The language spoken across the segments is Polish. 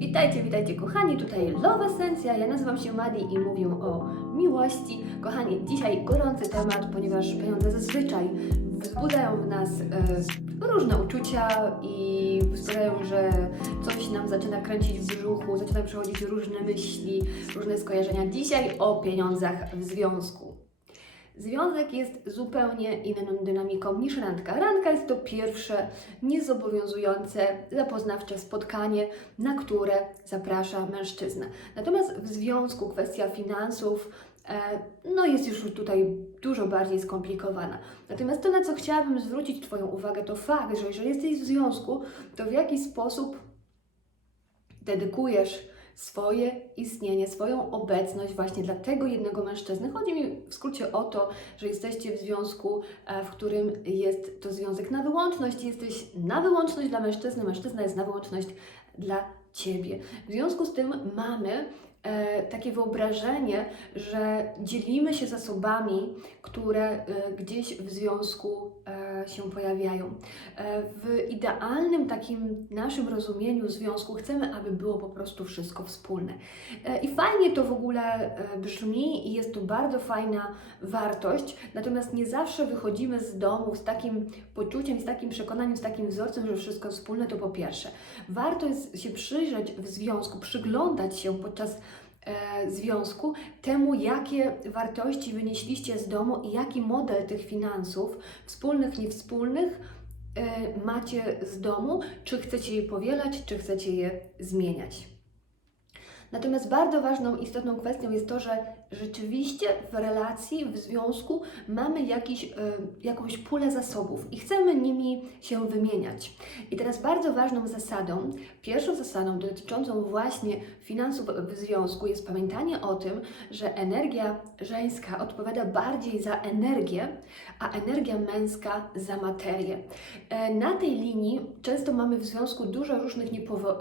Witajcie, witajcie kochani, tutaj Love Essencja, ja nazywam się Madi i mówię o miłości. Kochani, dzisiaj gorący temat, ponieważ pieniądze zazwyczaj wzbudzają w nas e, różne uczucia i sprawiają, że coś nam zaczyna kręcić w brzuchu, zaczynają przychodzić różne myśli, różne skojarzenia. Dzisiaj o pieniądzach w związku. Związek jest zupełnie inną dynamiką niż randka. Randka jest to pierwsze, niezobowiązujące, zapoznawcze spotkanie, na które zaprasza mężczyzna. Natomiast w związku kwestia finansów e, no jest już tutaj dużo bardziej skomplikowana. Natomiast to, na co chciałabym zwrócić Twoją uwagę, to fakt, że jeżeli jesteś w związku, to w jaki sposób dedykujesz swoje istnienie, swoją obecność właśnie dla tego jednego mężczyzny. Chodzi mi w skrócie o to, że jesteście w związku, e, w którym jest to związek na wyłączność. Jesteś na wyłączność dla mężczyzny, mężczyzna jest na wyłączność dla Ciebie. W związku z tym mamy e, takie wyobrażenie, że dzielimy się zasobami, które e, gdzieś w związku się pojawiają. E, w idealnym takim naszym rozumieniu związku chcemy, aby było po prostu wszystko wspólne. E, I fajnie to w ogóle e, brzmi i jest to bardzo fajna wartość, natomiast nie zawsze wychodzimy z domu z takim poczuciem, z takim przekonaniem, z takim wzorcem, że wszystko wspólne to po pierwsze. Warto jest się przyjrzeć w związku, przyglądać się podczas e, związku temu, jakie wartości wynieśliście z domu i jaki model tych finansów, wspólnych, niewspólnych, e, macie z domu, czy chcecie je powielać, czy chcecie je zmieniać. Natomiast bardzo ważną, istotną kwestią jest to, że rzeczywiście w relacji, w związku mamy jakiś, e, jakąś pulę zasobów i chcemy nimi się wymieniać. I teraz bardzo ważną zasadą, pierwszą zasadą dotyczącą właśnie finansów w związku jest pamiętanie o tym, że energia żeńska odpowiada bardziej za energię, a energia męska za materię. E, Na tej linii często mamy w związku dużo różnych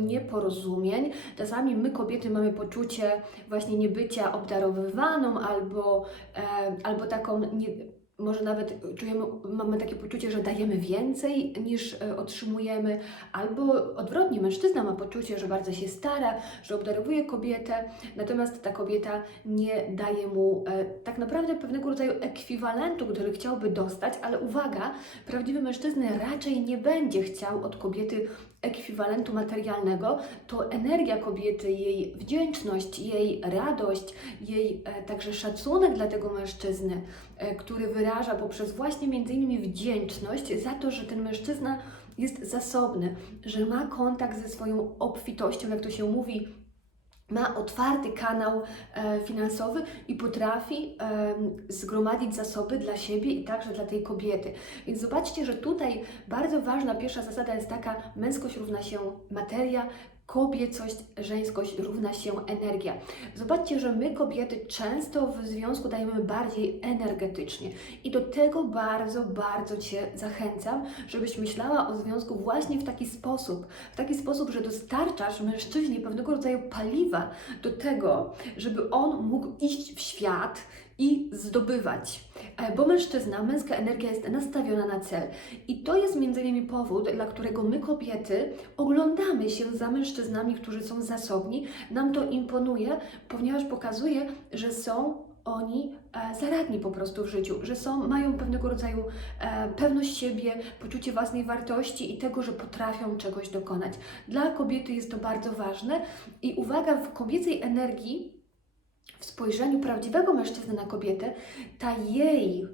nieporozumień. Czasami my kobiety mamy poczucie właśnie niebycia obdarowywaną albo, e, albo taką nie, może nawet czujemy, mamy takie poczucie, że dajemy więcej niż e, otrzymujemy, albo odwrotnie, mężczyzna ma poczucie, że bardzo się stara, że obdarowuje kobietę, natomiast ta kobieta nie daje mu e, tak naprawdę pewnego rodzaju ekwiwalentu, który chciałby dostać, ale uwaga, prawdziwy mężczyzna raczej nie będzie chciał od kobiety ekwiwalentu materialnego, to energia kobiety, jej wdzięczność, jej radość, jej e, także szacunek dla tego mężczyzny, e, który wyraża poprzez właśnie między innymi wdzięczność za to, że ten mężczyzna jest zasobny, że ma kontakt ze swoją obfitością, jak to się mówi, ma otwarty kanał e, finansowy i potrafi e, zgromadzić zasoby dla siebie i także dla tej kobiety. Więc zobaczcie, że tutaj bardzo ważna pierwsza zasada jest taka: męskość równa się materia. Kobiecość, żeńskość równa się energia. Zobaczcie, że my kobiety często w związku dajemy bardziej energetycznie i do tego bardzo, bardzo Cię zachęcam, żebyś myślała o związku właśnie w taki sposób, w taki sposób, że dostarczasz mężczyźnie pewnego rodzaju paliwa do tego, żeby on mógł iść w świat i zdobywać. E, Bo mężczyzna, męska energia jest nastawiona na cel. I to jest między innymi powód, dla którego my kobiety oglądamy się za mężczyznami, którzy są zasobni. Nam to imponuje, ponieważ pokazuje, że są oni e, zaradni po prostu w życiu, że są, mają pewnego rodzaju e, pewność siebie, poczucie własnej wartości i tego, że potrafią czegoś dokonać. Dla kobiety jest to bardzo ważne i uwaga, w kobiecej energii, w spojrzeniu prawdziwego mężczyzny na kobietę, ta jej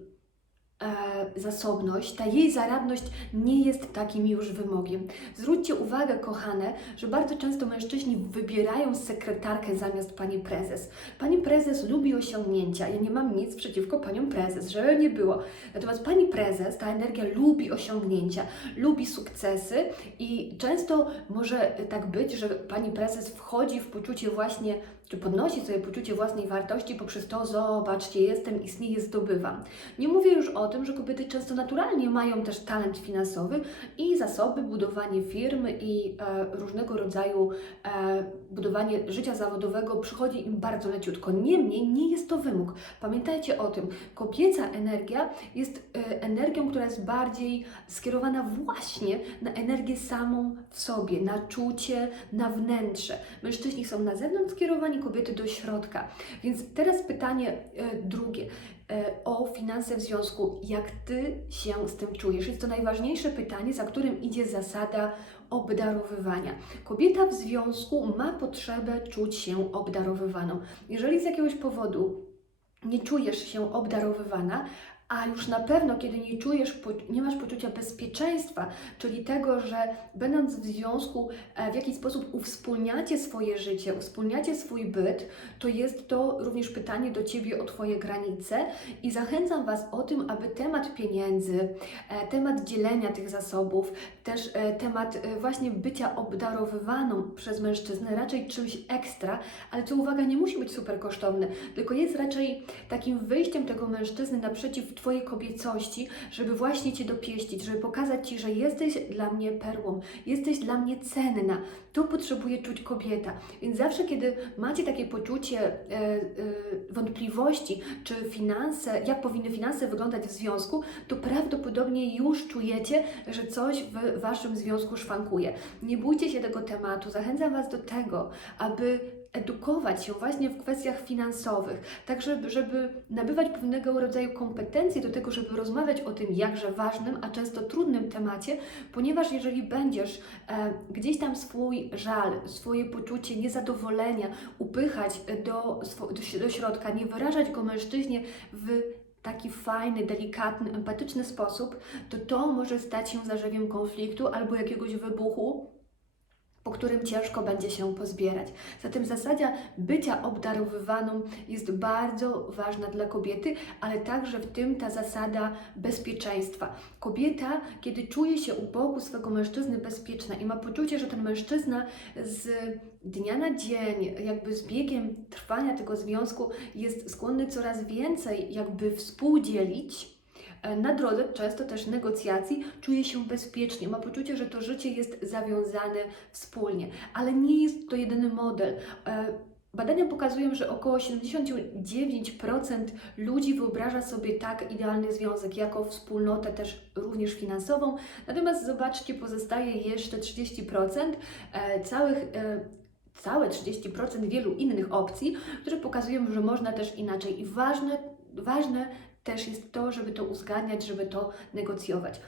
e, zasobność, ta jej zaradność nie jest takim już wymogiem. Zwróćcie uwagę, kochane, że bardzo często mężczyźni wybierają sekretarkę zamiast pani prezes. Pani prezes lubi osiągnięcia. Ja nie mam nic przeciwko panią prezes, żeby nie było. Natomiast pani prezes, ta energia lubi osiągnięcia, lubi sukcesy i często może tak być, że pani prezes wchodzi w poczucie właśnie czy podnosi sobie poczucie własnej wartości poprzez to, zobaczcie, jestem, istnieję, zdobywam. Nie mówię już o tym, że kobiety często naturalnie mają też talent finansowy i zasoby, budowanie firm i e, różnego rodzaju e, budowanie życia zawodowego przychodzi im bardzo leciutko. Niemniej nie jest to wymóg. Pamiętajcie o tym, kobieca energia jest e, energią, która jest bardziej skierowana właśnie na energię samą w sobie, na czucie, na wnętrze. Mężczyźni są na zewnątrz skierowani, kobiety do środka. Więc teraz pytanie e, drugie e, o finanse w związku. Jak Ty się z tym czujesz? Jest to najważniejsze pytanie, za którym idzie zasada obdarowywania. Kobieta w związku ma potrzebę czuć się obdarowywaną. Jeżeli z jakiegoś powodu nie czujesz się obdarowywana, a już na pewno, kiedy nie czujesz, nie masz poczucia bezpieczeństwa, czyli tego, że będąc w związku e, w jakiś sposób uwspólniacie swoje życie, uwspólniacie swój byt, to jest to również pytanie do Ciebie o Twoje granice i zachęcam Was o tym, aby temat pieniędzy, e, temat dzielenia tych zasobów, też e, temat właśnie bycia obdarowywaną przez mężczyznę raczej czymś ekstra, ale co uwaga, nie musi być super kosztowne, tylko jest raczej takim wyjściem tego mężczyzny naprzeciw Twojej kobiecości, żeby właśnie Cię dopieścić, żeby pokazać Ci, że jesteś dla mnie perłą, jesteś dla mnie cenna. To potrzebuje czuć kobieta. Więc zawsze, kiedy macie takie poczucie e, e, wątpliwości, czy finanse, jak powinny finanse wyglądać w związku, to prawdopodobnie już czujecie, że coś w Waszym związku szwankuje. Nie bójcie się tego tematu. Zachęcam Was do tego, aby edukować się właśnie w kwestiach finansowych, tak żeby, żeby nabywać pewnego rodzaju kompetencje do tego, żeby rozmawiać o tym jakże ważnym, a często trudnym temacie, ponieważ jeżeli będziesz e, gdzieś tam swój żal, swoje poczucie niezadowolenia upychać do, do, do środka, nie wyrażać go mężczyźnie w taki fajny, delikatny, empatyczny sposób, to to może stać się zarzewiem konfliktu albo jakiegoś wybuchu, po którym ciężko będzie się pozbierać. Zatem zasada bycia obdarowywaną jest bardzo ważna dla kobiety, ale także w tym ta zasada bezpieczeństwa. Kobieta, kiedy czuje się u boku swego mężczyzny bezpieczna i ma poczucie, że ten mężczyzna z dnia na dzień, jakby z biegiem trwania tego związku jest skłonny coraz więcej jakby współdzielić, na drodze często też negocjacji czuje się bezpiecznie, ma poczucie, że to życie jest zawiązane wspólnie, ale nie jest to jedyny model. E, Badania pokazują, że około 79% ludzi wyobraża sobie tak idealny związek jako wspólnotę też również finansową, natomiast zobaczcie, pozostaje jeszcze 30% e, całych e, całe 30% wielu innych opcji, które pokazują, że można też inaczej. I ważne, ważne też jest to, żeby to uzgadniać, żeby to negocjować.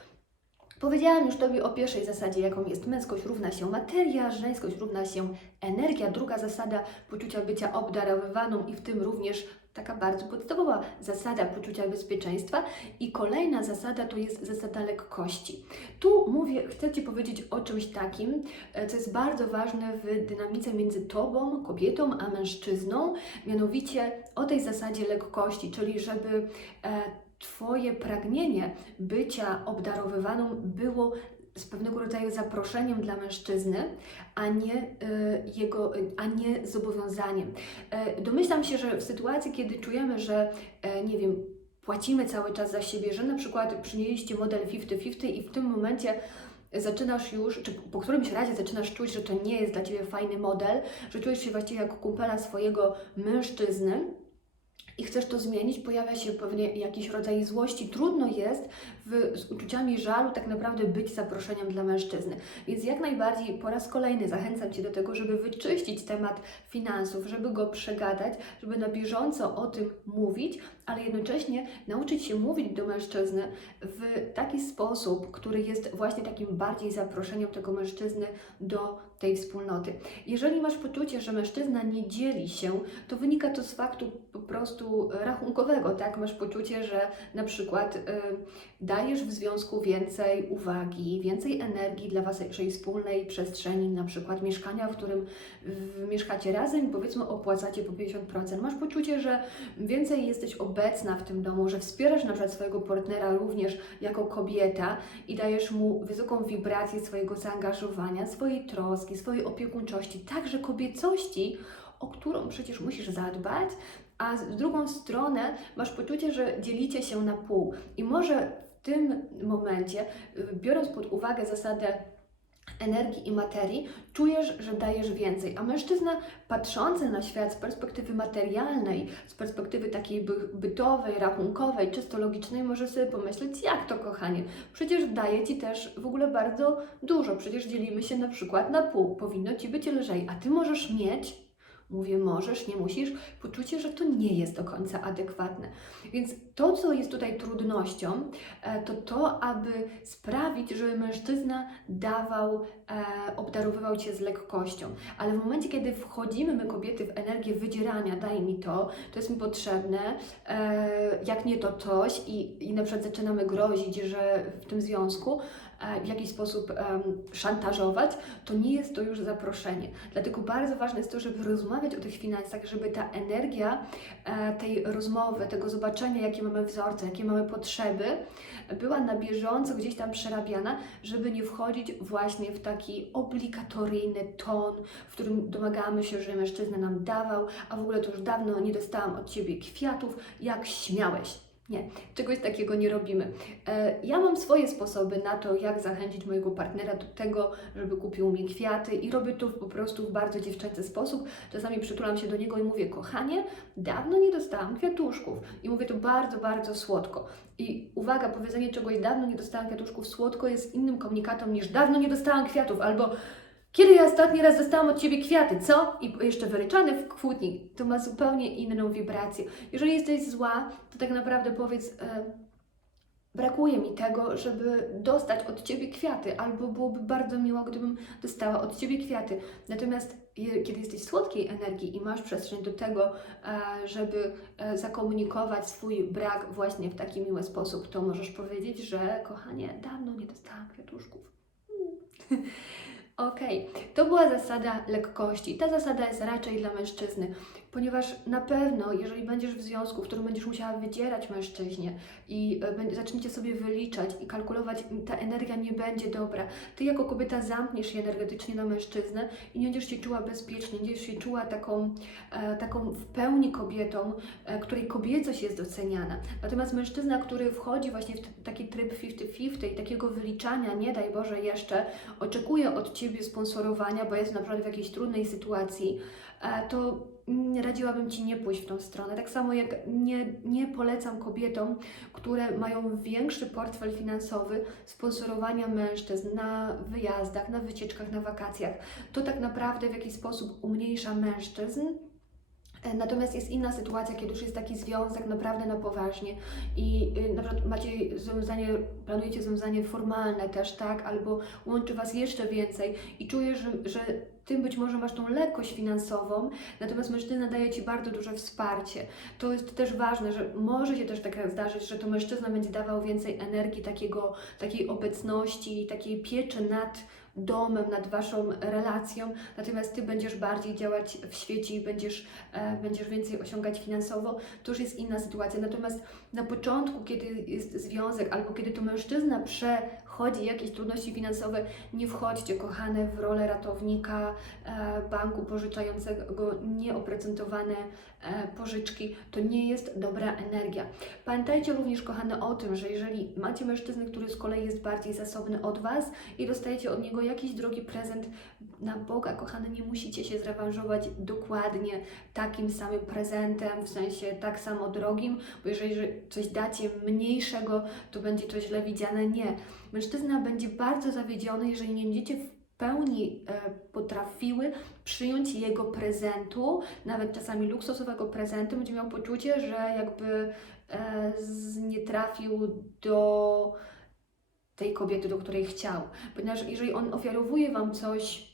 Powiedziałam już Tobie o pierwszej zasadzie, jaką jest męskość równa się materia, żeńskość równa się energia. Druga zasada poczucia bycia obdarowywaną i w tym również taka bardzo podstawowa zasada poczucia bezpieczeństwa. I kolejna zasada to jest zasada lekkości. Tu mówię, chcę Ci powiedzieć o czymś takim, e, co jest bardzo ważne w dynamice między Tobą, kobietą, a mężczyzną, mianowicie o tej zasadzie lekkości, czyli żeby e, Twoje pragnienie bycia obdarowywaną było z pewnego rodzaju zaproszeniem dla mężczyzny, a nie, e, jego, a nie zobowiązaniem. E, domyślam się, że w sytuacji, kiedy czujemy, że e, nie wiem, płacimy cały czas za siebie, że na przykład przyjęliście model 50-50 i w tym momencie zaczynasz już, czy po którymś razie zaczynasz czuć, że to nie jest dla Ciebie fajny model, że czujesz się właściwie jak kumpela swojego mężczyzny, i chcesz to zmienić, pojawia się pewnie jakiś rodzaj złości. Trudno jest w, z uczuciami żalu tak naprawdę być zaproszeniem dla mężczyzny. Więc jak najbardziej po raz kolejny zachęcam Cię do tego, żeby wyczyścić temat finansów, żeby go przegadać, żeby na bieżąco o tym mówić, ale jednocześnie nauczyć się mówić do mężczyzny w taki sposób, który jest właśnie takim bardziej zaproszeniem tego mężczyzny do tej wspólnoty. Jeżeli masz poczucie, że mężczyzna nie dzieli się, to wynika to z faktu po prostu rachunkowego, tak? Masz poczucie, że na przykład y, dajesz w związku więcej uwagi, więcej energii dla waszej wspólnej przestrzeni, na przykład mieszkania, w którym w, mieszkacie razem powiedzmy opłacacie po 50%. Masz poczucie, że więcej jesteś obecna w tym domu, że wspierasz na przykład swojego partnera również jako kobieta i dajesz mu wysoką wibrację swojego zaangażowania, swojej troski, swojej opiekuńczości, także kobiecości, o którą przecież musisz zadbać a z drugą stronę masz poczucie, że dzielicie się na pół. I może w tym momencie, y, biorąc pod uwagę zasadę energii i materii, czujesz, że dajesz więcej. A mężczyzna patrzący na świat z perspektywy materialnej, z perspektywy takiej by, bytowej, rachunkowej, czysto logicznej, może sobie pomyśleć, jak to kochanie, przecież daje Ci też w ogóle bardzo dużo, przecież dzielimy się na przykład na pół, powinno Ci być lżej, a Ty możesz mieć Mówię, możesz, nie musisz, poczucie, że to nie jest do końca adekwatne. Więc to, co jest tutaj trudnością, e, to to, aby sprawić, żeby mężczyzna dawał, e, obdarowywał Cię z lekkością. Ale w momencie, kiedy wchodzimy, my kobiety, w energię wydzierania, daj mi to, to jest mi potrzebne, e, jak nie to coś i, i na przykład zaczynamy grozić, że w tym związku w jakiś sposób szantażować, to nie jest to już zaproszenie. Dlatego bardzo ważne jest to, żeby rozmawiać o tych finansach, żeby ta energia e, tej rozmowy, tego zobaczenia, jakie mamy wzorce, jakie mamy potrzeby, była na bieżąco gdzieś tam przerabiana, żeby nie wchodzić właśnie w taki obligatoryjny ton, w którym domagamy się, że mężczyzna nam dawał, a w ogóle to już dawno nie dostałam od Ciebie kwiatów, jak śmiałeś. Nie, czegoś takiego nie robimy. E, Ja mam swoje sposoby na to, jak zachęcić mojego partnera do tego, żeby kupił mi kwiaty i robię to po prostu w bardzo dziewczęcy sposób. Czasami przytulam się do niego i mówię, kochanie, dawno nie dostałam kwiatuszków. I mówię to bardzo, bardzo słodko. I uwaga, powiedzenie czegoś dawno nie dostałam kwiatuszków słodko jest innym komunikatem niż dawno nie dostałam kwiatów albo kiedy ja ostatni raz dostałam od Ciebie kwiaty, co? I jeszcze wyryczany w kłótni. To ma zupełnie inną wibrację. Jeżeli jesteś zła, to tak naprawdę powiedz, e, brakuje mi tego, żeby dostać od Ciebie kwiaty, albo byłoby bardzo miło, gdybym dostała od Ciebie kwiaty. Natomiast je- kiedy jesteś słodkiej energii i masz przestrzeń do tego, e, żeby e, zakomunikować swój brak właśnie w taki miły sposób, to możesz powiedzieć, że kochanie, dawno nie dostałam kwiatuszków. Hmm. Okej, to była zasada lekkości. Ta zasada jest raczej dla mężczyzny, ponieważ na pewno, jeżeli będziesz w związku, w którym będziesz musiała wydzierać mężczyźnie i e, zaczniecie sobie wyliczać i kalkulować, ta energia nie będzie dobra. Ty jako kobieta zamkniesz się energetycznie na mężczyznę i nie będziesz się czuła bezpiecznie, nie będziesz się czuła taką, e, taką w pełni kobietą, e, której kobiecość jest doceniana. Natomiast mężczyzna, który wchodzi właśnie w taki tryb 50-50 i takiego wyliczania, nie daj Boże jeszcze, oczekuje od Ciebie sponsorowania, bo jest na przykład w jakiejś trudnej sytuacji, to radziłabym Ci nie pójść w tą stronę. Tak samo jak nie, nie polecam kobietom, które mają większy portfel finansowy sponsorowania mężczyzn na wyjazdach, na wycieczkach, na wakacjach. To tak naprawdę w jakiś sposób umniejsza mężczyzn. E, Natomiast jest inna sytuacja, kiedy już jest taki związek naprawdę na poważnie i y, na przykład macie związanie, planujecie związanie formalne też, tak, albo łączy Was jeszcze więcej i czujesz, że, że Ty być może masz tą lekkość finansową, natomiast mężczyzna daje Ci bardzo duże wsparcie. To jest też ważne, że może się też tak zdarzyć, że to mężczyzna będzie dawał więcej energii, takiego, takiej obecności, takiej pieczy nad domem, nad Waszą relacją, natomiast Ty będziesz bardziej działać w świecie i będziesz, e, będziesz więcej osiągać finansowo, to już jest inna sytuacja. Natomiast na początku, kiedy jest związek albo kiedy to mężczyzna przechodzi jakieś trudności finansowe, nie wchodźcie, kochane, w rolę ratownika e, banku pożyczającego nieoprocentowane e, pożyczki. To nie jest dobra energia. Pamiętajcie również, kochane, o tym, że jeżeli macie mężczyznę, który z kolei jest bardziej zasobny od Was i dostajecie od niego jakiś drogi prezent, na Boga, kochane, nie musicie się zrewanżować dokładnie takim samym prezentem, w sensie tak samo drogim, bo jeżeli że coś dacie mniejszego, to będzie to źle widziane. Nie. Mężczyzna będzie bardzo zawiedziony, jeżeli nie będziecie w pełni e, potrafiły przyjąć jego prezentu, nawet czasami luksusowego prezentu, będzie miał poczucie, że jakby e, z, nie trafił do tej kobiety, do której chciał. Ponieważ jeżeli on ofiarowuje Wam coś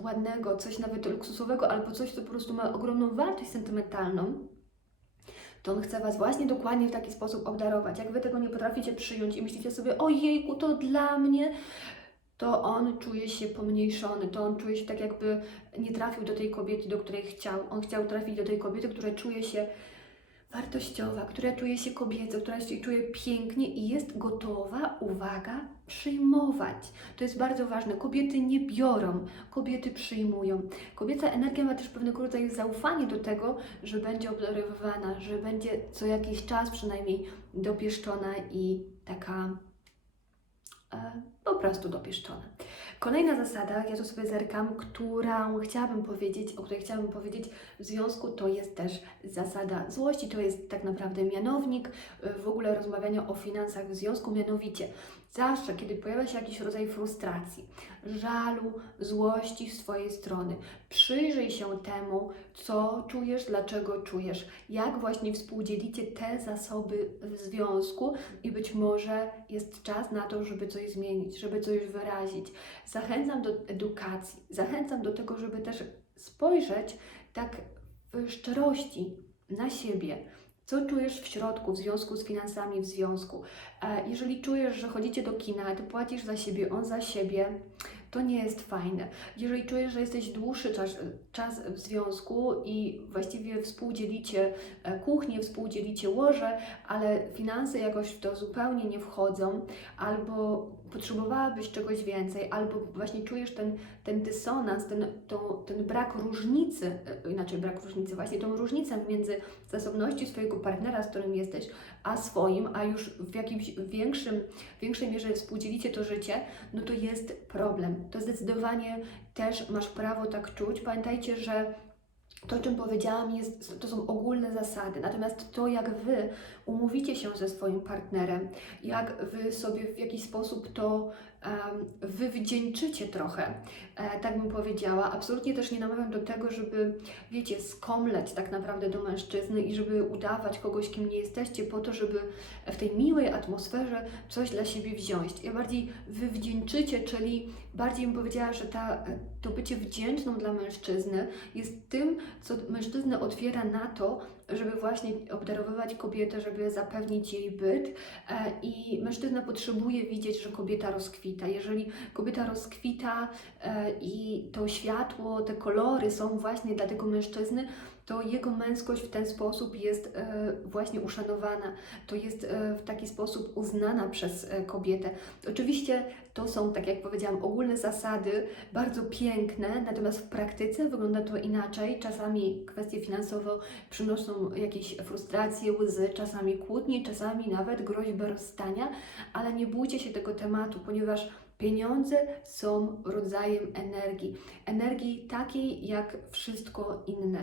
ładnego, coś nawet luksusowego, albo coś, co po prostu ma ogromną wartość sentymentalną, to on chce Was właśnie dokładnie w taki sposób obdarować. Jak Wy tego nie potraficie przyjąć i myślicie sobie, ojejku, to dla mnie, to on czuje się pomniejszony, to on czuje się tak, jakby nie trafił do tej kobiety, do której chciał. On chciał trafić do tej kobiety, która czuje się wartościowa, która czuje się kobieco, która się czuje pięknie i jest gotowa, uwaga, przyjmować. To jest bardzo ważne. Kobiety nie biorą, kobiety przyjmują. Kobieca energia ma też pewnego rodzaju zaufanie do tego, że będzie obdarowywana, że będzie co jakiś czas przynajmniej dopieszczona i taka e, po prostu dopieszczona. Kolejna zasada, ja tu sobie zerkam, którą chciałabym powiedzieć, o której chciałabym powiedzieć w związku, to jest też zasada złości, to jest tak naprawdę mianownik y, w ogóle rozmawiania o finansach w związku, mianowicie zawsze, kiedy pojawia się jakiś rodzaj frustracji, żalu, złości z swojej strony, przyjrzyj się temu, co czujesz, dlaczego czujesz, jak właśnie współdzielicie te zasoby w związku i być może jest czas na to, żeby coś zmienić, żeby coś wyrazić. Zachęcam do edukacji, zachęcam do tego, żeby też spojrzeć tak w szczerości na siebie. Co czujesz w środku w związku z finansami w związku? E, Jeżeli czujesz, że chodzicie do kina, ty płacisz za siebie, on za siebie, to nie jest fajne. Jeżeli czujesz, że jesteś dłuższy czas, czas w związku i właściwie współdzielicie e, kuchnię, współdzielicie łoże, ale finanse jakoś w to zupełnie nie wchodzą, albo potrzebowałabyś czegoś więcej, albo właśnie czujesz ten, ten dysonans, ten, tą, ten brak różnicy, e, inaczej brak różnicy, właśnie tą różnicę między zasobności swojego partnera, z którym jesteś, a swoim, a już w jakimś większym, większej mierze współdzielicie to życie, no to jest problem. To zdecydowanie też masz prawo tak czuć. Pamiętajcie, że to, o czym powiedziałam, jest, to są ogólne zasady. Natomiast to, jak Wy umówicie się ze swoim partnerem, jak Wy sobie w jakiś sposób to wywdzięczycie trochę, e, tak bym powiedziała. Absolutnie też nie namawiam do tego, żeby, wiecie, skomleć tak naprawdę do mężczyzny i żeby udawać kogoś, kim nie jesteście, po to, żeby w tej miłej atmosferze coś dla siebie wziąć. Ja bardziej wywdzięczycie, czyli bardziej bym powiedziała, że ta, to bycie wdzięczną dla mężczyzny jest tym, co mężczyznę otwiera na to, żeby właśnie obdarowywać kobietę, żeby zapewnić jej byt. E, I mężczyzna potrzebuje widzieć, że kobieta rozkwita. Jeżeli kobieta rozkwita e, i to światło, te kolory są właśnie dla tego mężczyzny, to jego męskość w ten sposób jest e, właśnie uszanowana, to jest e, w taki sposób uznana przez e, kobietę. Oczywiście to są, tak jak powiedziałam, ogólne zasady, bardzo piękne, natomiast w praktyce wygląda to inaczej. Czasami kwestie finansowe przynoszą jakieś frustracje, łzy, czasami kłótnie, czasami nawet groźbę rozstania, ale nie bójcie się tego tematu, ponieważ Pieniądze są rodzajem energii. Energii takiej jak wszystko inne.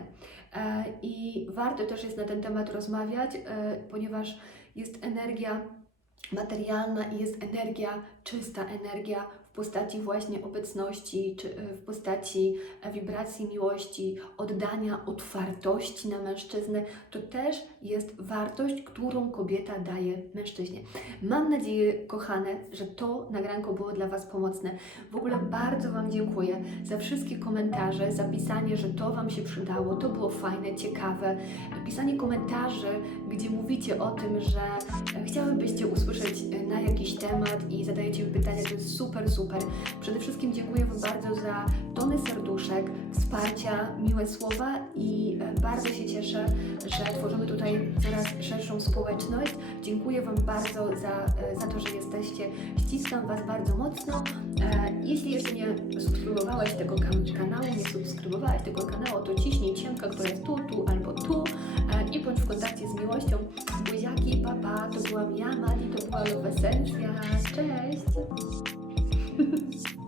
E, I warto też jest na ten temat rozmawiać, e, ponieważ jest energia materialna i jest energia, czysta energia postaci właśnie obecności, czy e, w postaci e, wibracji miłości, oddania, otwartości na mężczyznę, to też jest wartość, którą kobieta daje mężczyźnie. Mam nadzieję, kochane, że to nagranko było dla Was pomocne. W ogóle bardzo Wam dziękuję za wszystkie komentarze, za pisanie, że to Wam się przydało, to było fajne, ciekawe. Pisanie komentarzy, gdzie mówicie o tym, że chciałybyście usłyszeć e, na jakiś temat i zadajecie mi pytania, to jest super, super. Przede wszystkim dziękuję Wam bardzo za tony serduszek, wsparcia, miłe słowa i e, bardzo się cieszę, że tworzymy tutaj coraz szerszą społeczność. Dziękuję Wam bardzo za, e, za to, że jesteście. Ściskam Was bardzo mocno. E, Jeśli jeszcze nie subskrybowałeś tego kan- kanału, nie subskrybowałaś tego kanału, to ciśnij ciemka, która jest tu, tu albo tu i bądź w kontakcie z miłością. Buziaki, papa, to byłam ja, Mali, to była Love Esencja. Cześć! Peace.